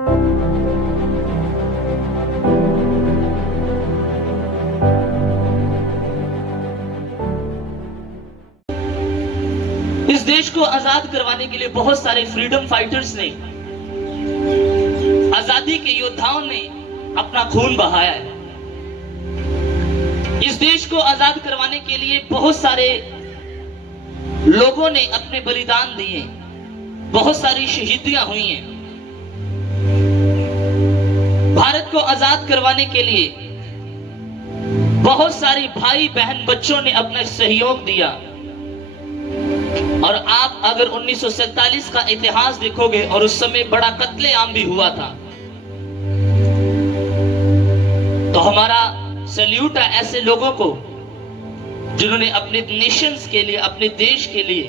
इस देश को आजाद करवाने के लिए बहुत सारे फ्रीडम फाइटर्स ने, आजादी के योद्धाओं ने अपना खून बहाया है। इस देश को आजाद करवाने के लिए बहुत सारे लोगों ने अपने बलिदान दिए, बहुत सारी शहीदियां हुई हैं। भारत को आजाद करवाने के लिए बहुत सारे भाई बहन बच्चों ने अपना सहयोग दिया। और आप अगर 1947 का इतिहास देखोगे, और उस समय बड़ा कत्लेआम भी हुआ था, तो हमारा सैल्यूट है ऐसे लोगों को जिन्होंने अपने नेशंस के लिए, अपने देश के लिए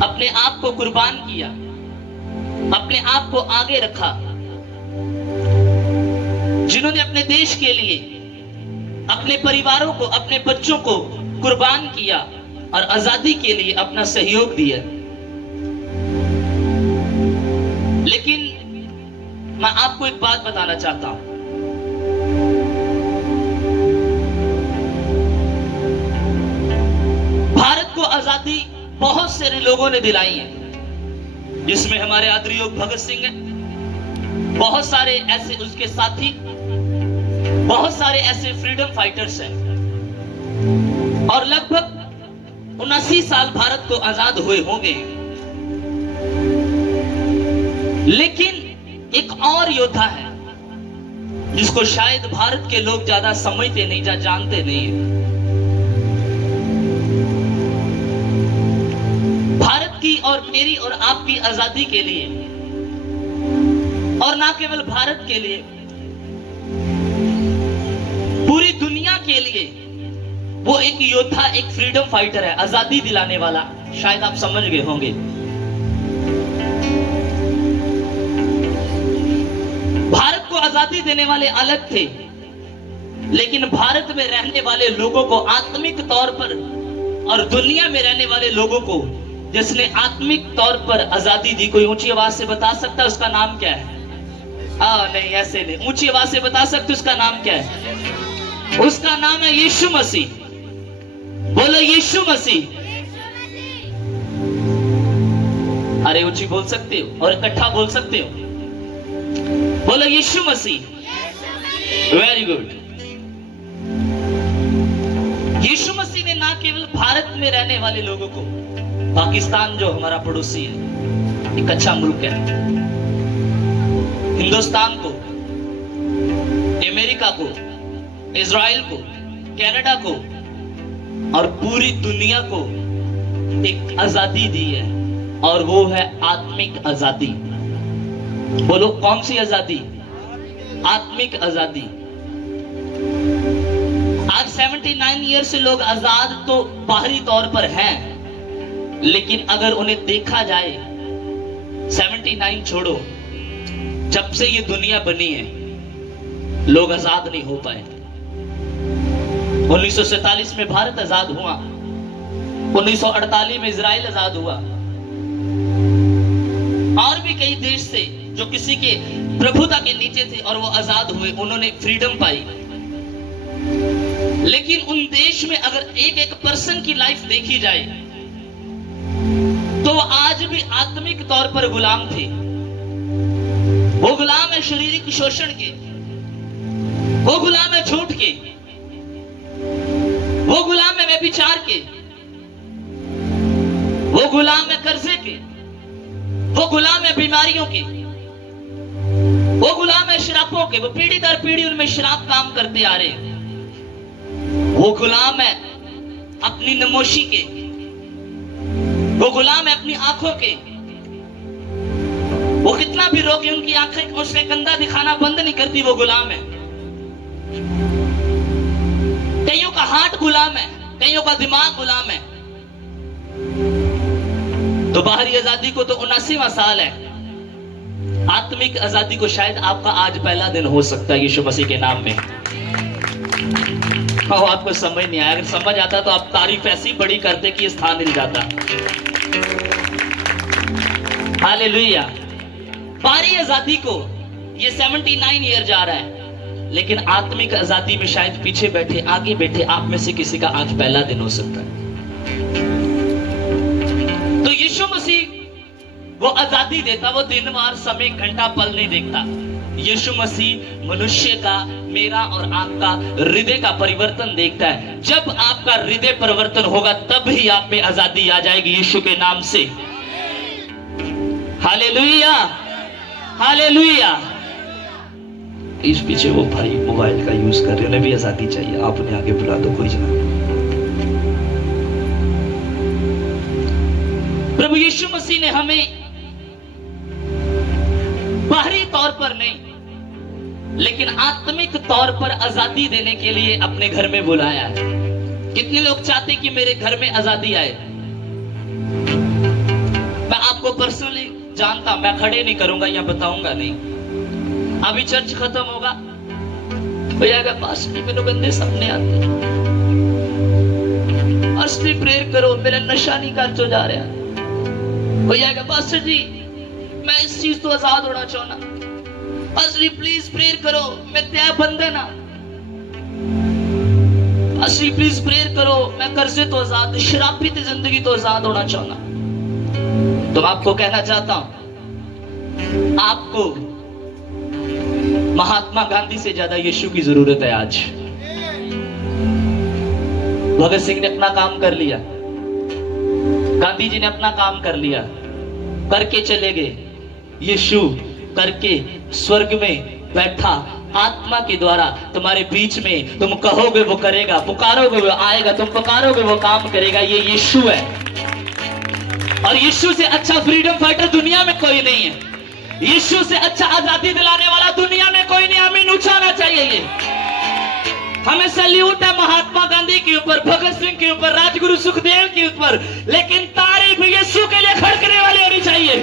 अपने आप को कुर्बान किया, अपने आप को आगे रखा, जिन्होंने अपने देश के लिए अपने परिवारों को, अपने बच्चों को कुर्बान किया और आजादी के लिए अपना सहयोग दिया। लेकिन मैं आपको एक बात बताना चाहता हूं, भारत को आजादी बहुत सारे लोगों ने दिलाई है, जिसमें हमारे आदरणीय भगत सिंह हैं, बहुत सारे ऐसे उसके साथी, बहुत सारे ऐसे फ्रीडम फाइटर्स हैं, और लगभग 79 साल भारत को आजाद हुए होंगे। लेकिन एक और योद्धा है जिसको शायद भारत के लोग ज्यादा समझते नहीं, जानते नहीं। भारत की और मेरी और आपकी आजादी के लिए, और ना केवल भारत के लिए, पूरी दुनिया के लिए वो एक योद्धा, एक फ्रीडम फाइटर है, आजादी दिलाने वाला। शायद आप समझ गए होंगे। भारत को आजादी देने वाले अलग थे, लेकिन भारत में रहने वाले लोगों को आत्मिक तौर पर, और दुनिया में रहने वाले लोगों को जिसने आत्मिक तौर पर आजादी दी, कोई ऊंची आवाज से बता सकता है उसका नाम क्या है? नहीं, ऐसे नहीं, ऊंची आवाज से बता सकते उसका नाम क्या है? उसका नाम है यीशु मसीह। बोलो यीशु मसीह। अरे ऊंची बोल सकते हो और इकट्ठा बोल सकते हो। बोलो यीशु मसीह। Very good. यीशु मसीह ने ना केवल भारत में रहने वाले लोगों को, पाकिस्तान जो हमारा पड़ोसी है, एक अच्छा मुल्क है, हिंदुस्तान को, अमेरिका को, इजराइल को, कनाडा को और पूरी दुनिया को एक आजादी दी है, और वो है आत्मिक आजादी। बोलो कौन सी आजादी? आत्मिक आजादी। आज 79 ईयर से लोग आजाद तो बाहरी तौर पर हैं, लेकिन अगर उन्हें देखा जाए, 79 छोड़ो, जब से ये दुनिया बनी है लोग आजाद नहीं हो पाए। 1947 में भारत आजाद हुआ, 1948 में इजराइल आजाद हुआ, और भी कई देश थे जो किसी के प्रभुता के नीचे थे और वो आजाद हुए, उन्होंने फ्रीडम पाई। लेकिन उन देश में अगर एक एक पर्सन की लाइफ देखी जाए तो आज भी आत्मिक तौर पर गुलाम थे। वो गुलाम है शारीरिक शोषण के, वो गुलाम है झूठ के, वो गुलाम है व्यभिचार के, वो गुलाम है कर्जे के, वो गुलाम है बीमारियों के, वो गुलाम है शराबों के, वो पीढ़ी दर पीढ़ी उनमें शराब काम करते आ रहे। वो गुलाम है अपनी नमोशी के, वो गुलाम है अपनी आंखों के। वो कितना भी रोके, उनकी आंखें उसने गंदा दिखाना बंद नहीं करती, वो गुलाम है। कईयों का हार्ट गुलाम है, कईयों का दिमाग गुलाम है। तो बाहरी आजादी को तो 79वां साल है, आत्मिक आजादी को शायद आपका आज पहला दिन हो सकता है यीशु मसीह के नाम में। आपको समझ नहीं आया, अगर समझ आता तो आप तारीफ ऐसी बड़ी करते कि स्थान मिल जाता। हालेलुया। बाहरी आजादी को ये 79 ईयर जा रहा है, लेकिन आत्मिक आजादी में शायद पीछे बैठे आगे बैठे आप में से किसी का आज पहला दिन हो सकता है। तो यीशु मसीह वो आजादी देता, वो दिन वार समय घंटा पल नहीं देखता। यीशु मसीह मनुष्य का, मेरा और आपका हृदय का परिवर्तन देखता है। जब आपका हृदय परिवर्तन होगा तब ही आप में आजादी आ जाएगी यीशु के नाम से। Hallelujah, hallelujah. इस पीछे वो भाई मोबाइल का यूज कर रहे हैं, उन्हें भी आजादी चाहिए। आप उन्हें आगे बुला दो, कोई जना। प्रभु यीशु मसीह ने हमें बाहरी तौर पर नहीं लेकिन आत्मिक तौर पर आजादी देने के लिए अपने घर में बुलाया है। कितने लोग चाहते कि मेरे घर में आजादी आए? मैं आपको पर्सनली जानता, मैं खड़े नहीं करूंगा या बताऊंगा नहीं। अभी चर्च खत्म होगा, भैया पास मेरे बंदे सामने आते, असली प्रेयर करो, मेरा नशा नहीं कर जो जा रहा। भैया पास्टर जी मैं इस चीज तो आजाद होना चाहना, पास्टर जी प्लीज प्रेयर करो, मैं त्या बंधन आ। पास्टर जी प्लीज प्रेयर करो, मैं कर्जे तो आजाद, शराबी की जिंदगी तो आजाद होना चाहना। तो आपको कहना चाहता हूं, आपको महात्मा गांधी से ज्यादा यीशु की जरूरत है आज। भगत सिंह ने अपना काम कर लिया, गांधी जी ने अपना काम कर लिया, करके चले गए। यीशु करके स्वर्ग में बैठा आत्मा के द्वारा तुम्हारे बीच में, तुम कहोगे वो करेगा, पुकारोगे वो आएगा, तुम पुकारोगे वो काम करेगा। ये यीशु है, और यीशु से अच्छा फ्रीडम फाइटर दुनिया में कोई नहीं है। यीशु से अच्छा आजादी दिलाने वाला दुनिया में कोई नहीं। हमें उछालना चाहिए ये। हमें सैल्यूट है महात्मा गांधी के ऊपर, भगत सिंह के ऊपर, राजगुरु सुखदेव के ऊपर, लेकिन तारीफ यीशु के लिए खड़कने वाली होनी चाहिए,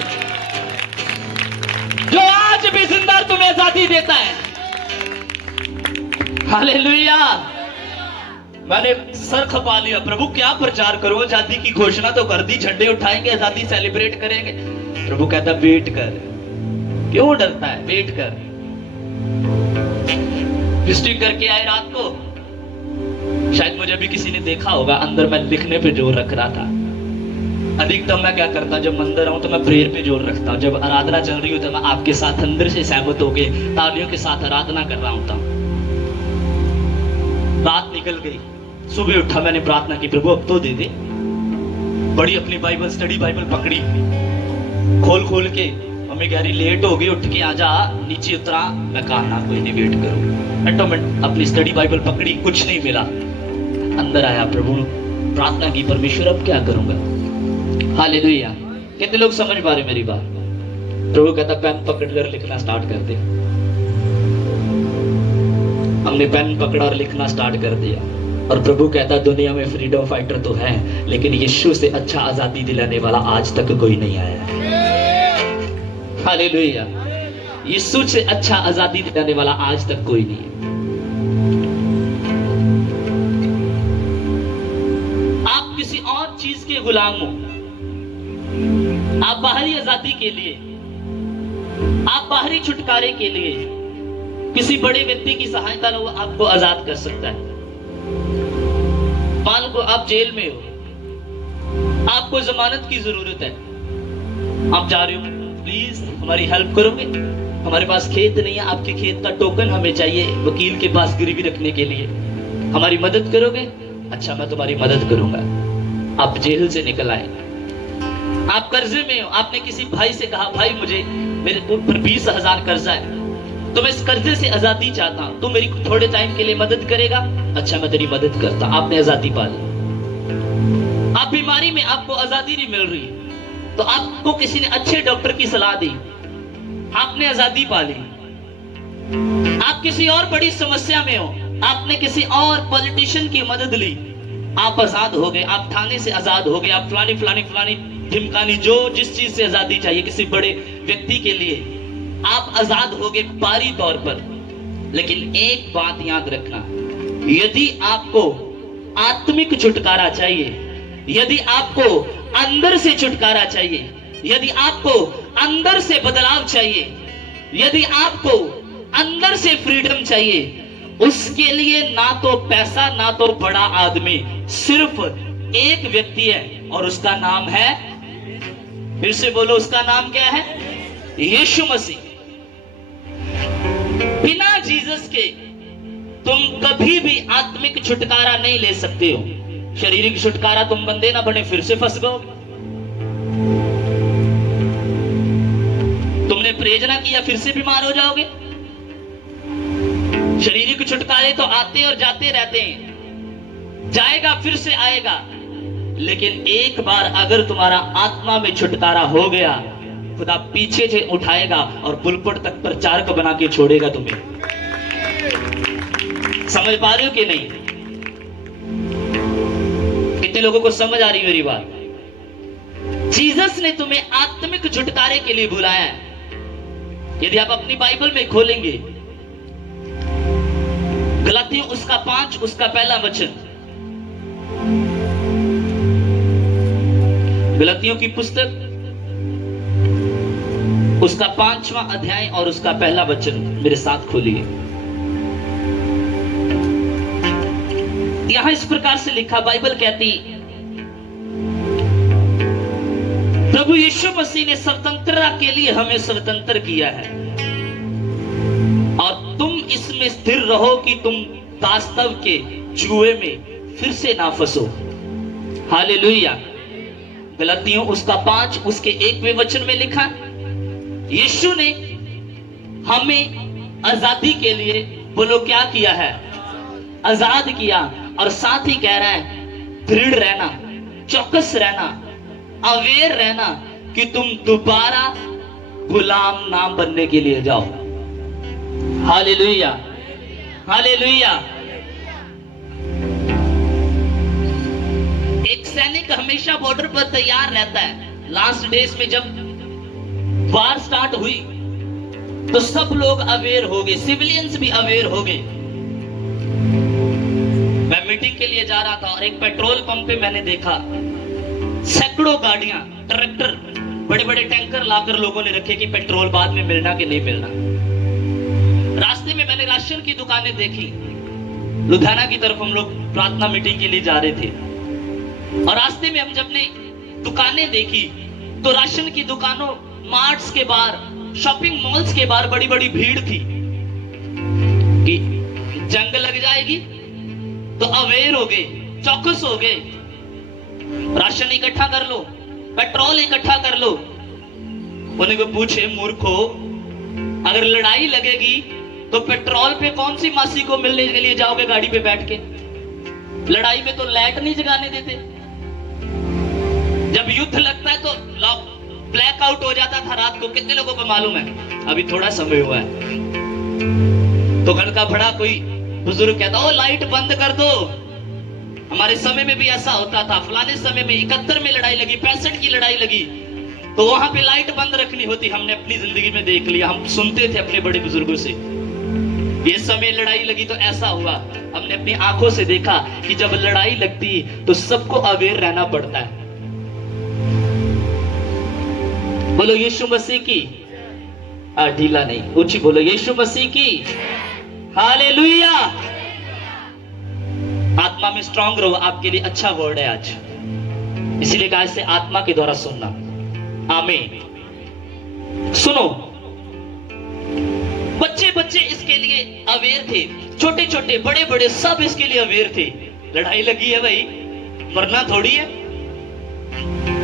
जो आज भी जिंदा तुम्हें आजादी देता है। हालेलुया। मैंने सर खपा लिया, प्रभु क्या प्रचार करूं? आजादी की घोषणा तो कर दी, झंडे उठाएंगे, आजादी सेलिब्रेट करेंगे। प्रभु कहता वेट कर। क्यों डरता है? वेट कर। लिस्टिंग करके आए रात को, शायद मुझे भी किसी ने देखा होगा, अंदर मैं लिखने पे जोर रख रहा था। अधिकतम मैं क्या करता, जब मंदिर आऊं तो मैं प्रेयर पे जोर रखता हूं। जब आराधना चल रही हो तो मैं आपके साथ अंदर से सहमत होके तालियों के साथ आराधना कर रहा होता हूं। रात निकल गई, सुबह उठा, मैंने प्रार्थना की, प्रभु अब तो दे दे। बड़ी अपनी बाइबल स्टडी बाइबल पकड़ी, खोल खोल के, मम्मी कह रही लेट हो गई, उठ के आजा। नीचे उतरा, मैं कहा ना कोई नहीं, वेट करो। ऑटोमेटिक अपनी स्टडी बाइबल पकड़ी, कुछ नहीं मिला। अंदर आया, प्रभु प्रार्थना की, परमेश्वर अब क्या करूंगा? हालेलुया। कितने लोग समझ पा रहे मेरी बात? प्रभु कहता पेन पकड़कर लिखना स्टार्ट कर दे। हमने पेन पकड़ा और लिखना स्टार्ट कर दिया, और प्रभु कहता दुनिया में फ्रीडम फाइटर तो है, लेकिन यीशु से अच्छा आजादी दिलाने वाला आज तक कोई नहीं आया है। हालेलुया। यीशु से अच्छा आजादी दिलाने वाला आज तक कोई नहीं है। आप किसी और चीज के गुलाम हो, आप बाहरी आजादी के लिए, आप बाहरी छुटकारे के लिए किसी बड़े व्यक्ति की सहायता लो, आपको आजाद कर सकता है। मान लो आप जेल में हो, आपको जमानत की जरूरत है, आप जा रहे हो, प्लीज हमारी हेल्प करोगे? हमारे पास खेत नहीं है, आपके खेत का टोकन हमें चाहिए वकील के पास गिरवी रखने के लिए, हमारी मदद करोगे? अच्छा मैं तुम्हारी मदद करूंगा। आप जेल से निकल आए, आप कर्जे में हो, आपने किसी भाई से कहा भाई मुझे मेरे ऊपर 20,000 कर्जा है, तो मैं इस कर्जे से आजादी चाहता हूं, तू मेरी थोड़े टाइम के लिए मदद करेगा? अच्छा मैं तेरी मदद करता। आपने आजादी पा ली। आप बीमारी में, आपको आजादी नहीं मिल रही, तो आपको किसी ने अच्छे डॉक्टर की सलाह दी, आपने आजादी पा ली। आप किसी और बड़ी समस्या में हो, आपने किसी और पॉलिटिशियन की मदद ली, आप आजाद हो गए, आप थाने से आजाद हो गए, आप फलानी फलानी फलानी ढिमकानी, जो जिस चीज से आजादी चाहिए किसी बड़े व्यक्ति के लिए, आप आजाद हो गए बाहरी तौर पर। लेकिन एक बात याद रखना, यदि आपको आत्मिक छुटकारा चाहिए, यदि आपको अंदर से छुटकारा चाहिए, यदि आपको अंदर से बदलाव चाहिए, यदि आपको अंदर से फ्रीडम चाहिए, उसके लिए ना तो पैसा ना तो बड़ा आदमी, सिर्फ एक व्यक्ति है और उसका नाम है, फिर से बोलो, उसका नाम क्या है? यीशु मसीह। बिना जीसस के तुम कभी भी आत्मिक छुटकारा नहीं ले सकते हो। शारीरिक छुटकारा तुम बंदे ना बने, फिर से फंस गए। तुमने प्रेज ना किया, फिर से बीमार हो जाओगे। शारीरिक छुटकारे तो आते और जाते रहते हैं, जाएगा फिर से आएगा, लेकिन एक बार अगर तुम्हारा आत्मा में छुटकारा हो गया, खुदा पीछे से उठाएगा और पुलपट तक प्रचार को बना के छोड़ेगा तुम्हें। समझ पा रहे हो कि नहीं? कितने लोगों को समझ आ रही मेरी बात? जीसस ने तुम्हें आत्मिक छुटकारे के लिए बुलाया है। यदि आप अपनी बाइबल में खोलेंगे, गलातियों उसका 5 उसका पहला वचन, गलातियों की पुस्तक उसका 5वां अध्याय और उसका पहला वचन मेरे साथ खोलिए। यहां इस प्रकार से लिखा, बाइबल कहती, प्रभु यीशु मसीह ने स्वतंत्रता के लिए हमें स्वतंत्र किया है और तुम इसमें स्थिर रहो कि तुम वास्तव के जुए में फिर से ना फंसो। हालेलुया। गलातियों उसका 5 उसके 1वें वचन में लिखा, यीशु ने हमें आजादी के लिए, बोलो क्या किया है? आजाद किया। और साथ ही कह रहा है दृढ़ रहना, चौकस रहना, अवेयर रहना कि तुम दोबारा गुलाम ना बनने के लिए जाओ। Hallelujah, hallelujah. एक सैनिक हमेशा बॉर्डर पर तैयार रहता है। लास्ट डेज में जब वार स्टार्ट हुई तो सब लोग अवेयर हो गए, सिविलियंस भी अवेयर हो गए। मैं मीटिंग के लिए जा रहा था और एक पेट्रोल पंप पे मैंने देखा सैकड़ों गाड़ियां, ट्रैक्टर, बड़े बड़े टैंकर लाकर लोगों ने रखे कि पेट्रोल बाद में मिलना कि नहीं मिलना। रास्ते में मैंने राशन की दुकानें देखी। लुधियाना की तरफ हम लोग प्रार्थना मीटिंग के लिए जा रहे थे और रास्ते में हम जब ने दुकानें देखी तो राशन की दुकानों, मार्ट्स के बाहर, शॉपिंग मॉल्स के बाहर बड़ी बड़ी भीड़ थी कि जंग लग जाएगी, तो अवेयर हो गए, चौकस हो गए। राशन इकट्ठा कर लो, पेट्रोल इकट्ठा कर लो। उन्हें को पूछे, मूर्खो, अगर लड़ाई लगेगी तो पेट्रोल पे कौन सी मासी को मिलने के लिए जाओगे गाड़ी पे बैठ के? लड़ाई में तो लाइट नहीं जगाने देते। जब युद्ध लगता है तो ब्लैक आउट हो जाता था रात को, कितने लोगों को मालूम है? अभी थोड़ा समय हुआ है तो घर का बड़ा कोई बुजुर्ग कहता, ओ लाइट बंद कर दो। हमारे समय में भी ऐसा होता था, फलाने समय में 71 में लड़ाई लगी, 65 की लड़ाई लगी, तो वहां पे लाइट बंद रखनी होती। हमने अपनी जिंदगी में देख लिया, हम सुनते थे अपने बड़े बुजुर्गों से। ये समय लड़ाई लगी तो ऐसा हुआ। हमने अपनी आंखों से देखा कि जब लड़ाई लगती तो सबको अवेयर रहना पड़ता है। बोलो यीशु मसीह की, ढीला नहीं, ऊंची बोलो, यीशु मसीह की। हालेलुया। आत्मा में स्ट्रांग रहो, आपके लिए अच्छा वर्ड है आज, इसीलिए कहा इसे आत्मा के द्वारा सुनना। आमीन। सुनो, बच्चे बच्चे इसके लिए अवेयर थे, छोटे छोटे बड़े बड़े सब इसके लिए अवेयर थे। लड़ाई लगी है भाई, मरना थोड़ी है,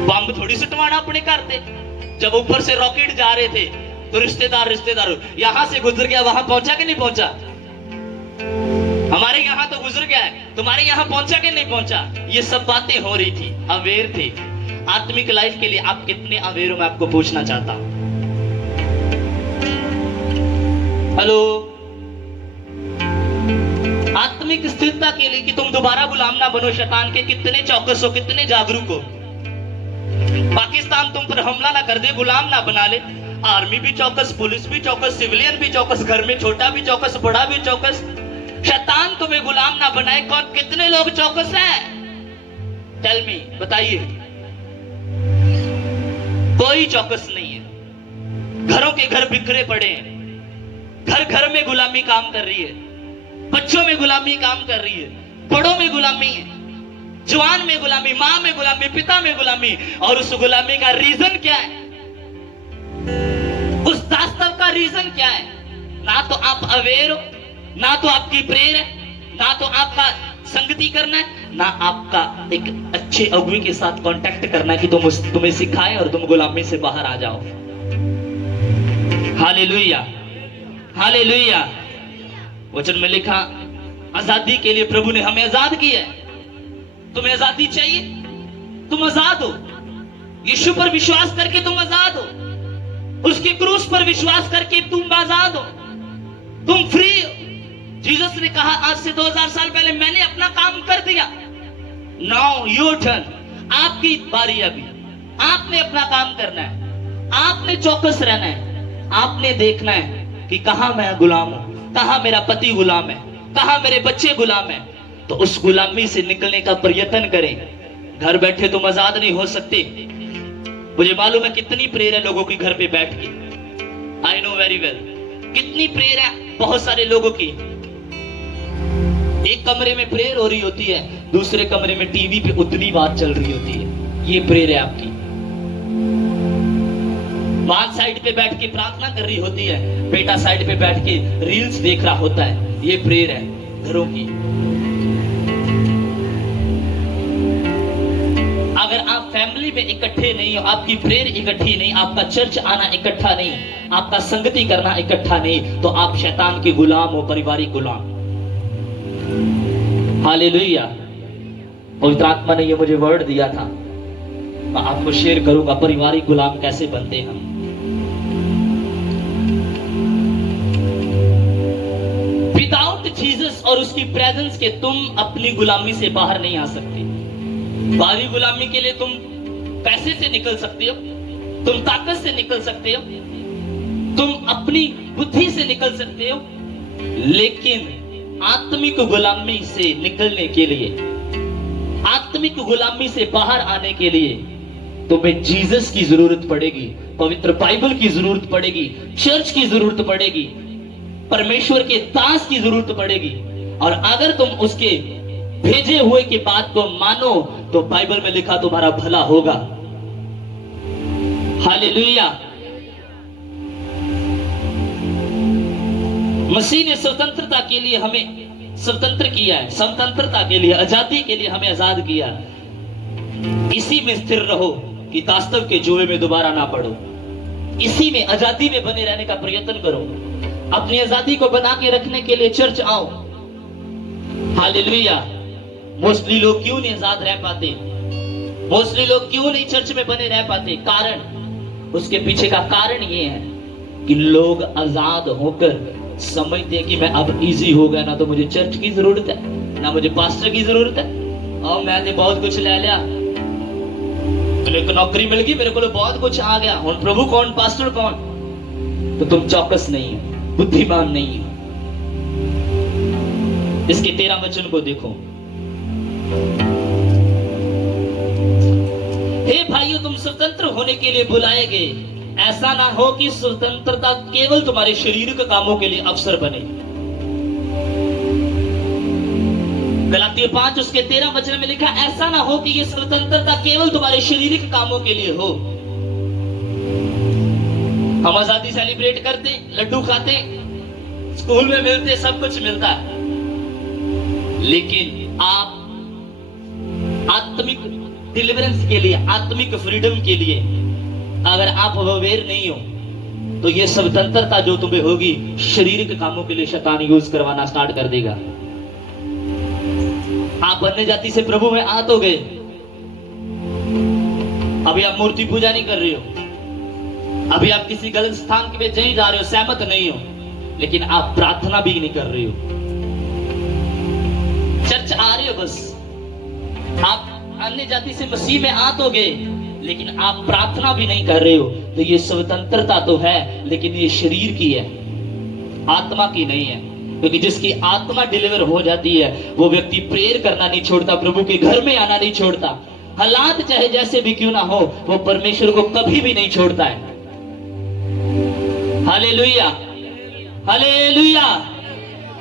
बम थोड़ी सुटवाना अपने घर पे। जब ऊपर से रॉकेट जा रहे थे तो रिश्तेदार यहां से गुजर गया, वहां पहुंचा कि नहीं पहुंचा? हमारे यहां तो गुजर गया है, तुम्हारे यहां पहुंचा कि नहीं पहुंचा? ये सब बातें हो रही थी, अवेयर थे। आत्मिक लाइफ के लिए आप कितने अवेयर हो, मैं आपको पूछना चाहता हूं। हेलो, आत्मिक स्थिरता के लिए कि तुम दोबारा गुलाम ना बनो शैतान के, कितने चौकस हो, कितने जागरूक हो। पाकिस्तान तुम पर हमला ना कर दे, गुलाम ना बना ले। आर्मी भी चौकस, पुलिस भी चौकस, सिविलियन भी चौकस, घर में छोटा भी चौकस, बड़ा भी चौकस। शैतान तुम्हें गुलाम ना बनाए, कौन कितने लोग चौकस हैं? टेल मी, बताइए। कोई चौकस नहीं है। घरों के घर बिखरे पड़े हैं, घर घर में गुलामी काम कर रही है, बच्चों में गुलामी काम कर रही है, बड़ों में गुलामी है, जवान में गुलामी, मां में गुलामी, पिता में गुलामी। और उस गुलामी का रीजन क्या है? उस दास्तव का रीजन क्या है? ना तो आप अवेयर हो, ना तो आपकी प्रेयर है, ना तो आपका संगति करना है, ना आपका एक अच्छे अगुवी के साथ कांटेक्ट करना है कि तुम्हें सिखाए और तुम गुलामी से बाहर आ जाओ। Hallelujah, hallelujah. वचन में लिखा, आजादी के लिए प्रभु ने हमें आजाद किया है। तुम्हें आजादी चाहिए? तुम आजाद हो। यीशु पर विश्वास करके तुम आजाद हो, उसके क्रूस पर विश्वास करके तुम आजाद हो, तुम फ्री हो। जीसस ने कहा आज से 2000 साल पहले, मैंने अपना काम कर दिया, नाउ योर टर्न। आपकी बारी अभी, आपने अपना काम करना है, आपने चौकस रहना है, आपने देखना है कि कहां मैं गुलाम हूं, कहां मेरा पति गुलाम है, कहां मेरे बच्चे गुलाम है। तो उस गुलामी से निकलने का प्रयत्न करें। घर बैठे तुम आजाद नहीं हो सकते। मुझे मालूम है कितनी प्रेयर है लोगों की घर पे बैठ के, आई नो वेरी वेल, कितनी प्रेयर है बहुत सारे लोगों की। एक कमरे में प्रेयर हो रही होती है, दूसरे कमरे में टीवी पे उतनी बात चल रही होती है। ये प्रेयर है आपकी। मां साइड पे बैठ के प्रार्थना कर रही होती है, बेटा साइड पे बैठ के रील्स देख रहा होता है। ये प्रेयर है घरों की। अगर आप फैमिली में इकट्ठे नहीं हो, आपकी प्रेयर इकट्ठी नहीं, आपका चर्च आना इकट्ठा नहीं, आपका संगति करना इकट्ठा नहीं, तो आप शैतान के गुलाम हो, पारिवारिक गुलाम। हालेलुया। पवित्र आत्मा ने ये मुझे वर्ड दिया था, मैं आपको शेयर करूंगा पारिवारिक गुलाम कैसे बनते हैं हम। विदाउट जीसस और उसकी प्रेजेंस के तुम अपनी गुलामी से बाहर नहीं आ सकते। बाहरी गुलामी के लिए तुम पैसे से निकल सकते हो, तुम ताकत से निकल सकते हो, तुम अपनी बुद्धि से निकल सकते हो, लेकिन आत्मिक गुलामी से निकलने के लिए, आत्मिक गुलामी से बाहर आने के लिए तुम्हें जीसस की जरूरत पड़ेगी, पवित्र बाइबल की जरूरत पड़ेगी, चर्च की जरूरत पड़ेगी, परमेश्वर के दास की जरूरत पड़ेगी। और अगर तुम उसके भेजे हुए की बात को मानो तो बाइबल में लिखा तुम्हारा भला होगा। हालेलुया। मसीह ने स्वतंत्रता के लिए हमें स्वतंत्र किया है, स्वतंत्रता के लिए, आजादी के लिए हमें आजाद किया। इसी में स्थिर रहो कि दास्तव के जुए में दोबारा ना पड़ो। इसी में आजादी में बने रहने का प्रयत्न करो। अपनी आजादी को बना के रखने के लिए चर्च आओ। हालेलुया। मोस्टली लोग क्यों नहीं आजाद रह पाते? मोस्टली लोग क्यों नहीं चर्च में बने रह पाते? कारण, उसके पीछे का कारण ये है कि लोग आजाद होकर समझते हैं कि मैं अब इजी हो गया, ना तो मुझे चर्च की जरूरत है, ना मुझे पास्टर की जरूरत है, और मैंने बहुत कुछ ले लिया, एक नौकरी मिल गई, मेरे को बहुत कुछ आ गया, और प्रभु कौन, पास्टर कौन? तो तुम चौकस नहीं हो, बुद्धिमान नहीं हो। इसके 13 वचन को देखो। हे भाइयों, तुम स्वतंत्र होने के लिए बुलाए गए। ऐसा ना हो कि स्वतंत्रता केवल तुम्हारे शारीरिक कामों के लिए अवसर बने। गलातियों 5 उसके 13 वचन में लिखा, ऐसा ना हो कि ये स्वतंत्रता केवल तुम्हारे शारीरिक कामों के लिए हो। हम आजादी सेलिब्रेट करते, लड्डू खाते, स्कूल में मिलते, सब कुछ मिलता है, लेकिन आप आत्मिक डिलीवरेंस के लिए, आत्मिक फ्रीडम के लिए अगर आप अवेयर नहीं हो तो ये स्वतंत्रता जो तुम्हें होगी, शारीरिक कामों के लिए शैतान यूज करवाना स्टार्ट कर देगा। आप अन्य जाति से प्रभु में आ तो गए, अभी आप मूर्ति पूजा नहीं कर रहे हो, अभी आप किसी गलत स्थान पे नहीं जा रहे हो, सहमत नहीं हो, लेकिन आप प्रार्थना भी नहीं कर रहे हो। चर्च आ रहे हो बस, आप अन्य जाति से मसीह में आ तो गए, लेकिन आप प्रार्थना भी नहीं कर रहे हो। तो ये स्वतंत्रता तो है, लेकिन ये शरीर की है, आत्मा की नहीं है। क्योंकि जिसकी आत्मा डिलीवर हो जाती है वो व्यक्ति प्रेयर करना नहीं छोड़ता, प्रभु के घर में आना नहीं छोड़ता, हालात चाहे जैसे भी क्यों ना हो, वो परमेश्वर को कभी भी नहीं छोड़ता है। Hallelujah, hallelujah.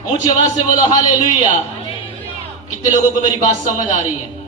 ऊंची आवाज से बोलो हालेलुया। कितने लोगों को मेरी बात समझ आ रही है?